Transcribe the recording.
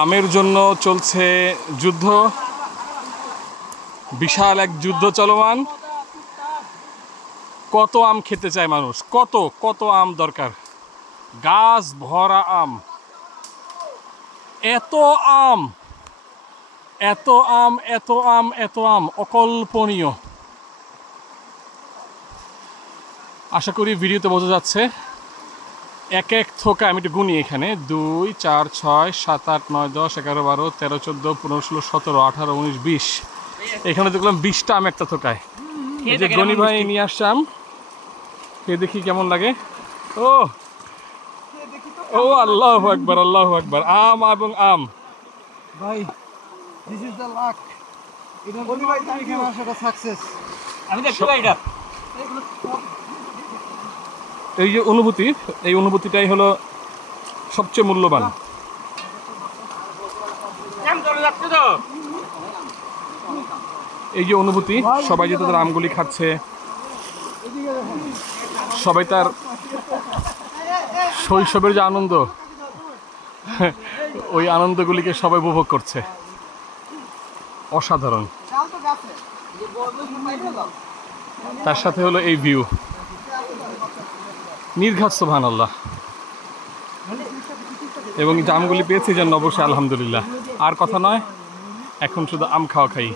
আমের জন্য চলছে যুদ্ধ, বিশাল এক যুদ্ধ চলমান। কত আম খেতে চায় মানুষ, কত কত আম দরকার, গাছ ভরা আম, এত আম এত আম এত আম এত আম, অকল্পনীয়। আশা করি ভিডিওতে বোঝা যাচ্ছে। এক এক থোকা আমি একটু গুনি, এখানে 2 4 6 7 8 9 10 11 12 13 14 15 16 17 18 19 20, এখানে দেখলাম 20টা আম একটা থোকায়। এই যে গনি ভাই নিয়ে আসছে আম, খেয়ে দেখি কেমন লাগে। ও ও আল্লাহু আকবার, আল্লাহু আকবার। আম এবং আম ভাই, দিস ইজ দ্য লাক। এটা গনি ভাই তুমি কেন আসাটা সাকসেস। আমি দেখছি ভাই এটা। এই যে অনুভূতি, এই অনুভূতিটাই হলো সবচেয়ে মূল্যবান। এই যে অনুভূতি, সবাই যে তাদের আমগুলি খাচ্ছে, সবাই তার শৈশবের যে আনন্দ, ওই আনন্দগুলিকে সবাই উপভোগ করছে। অসাধারণ। তার সাথে হলো এই ভিউ, নির্ঘাত সুবহানাল্লাহ। এবং যে আমগুলি পেয়েছি যেন অবশ্যই আলহামদুলিল্লাহ। আর কথা নয়, এখন শুধু আম খাওয়া খাই।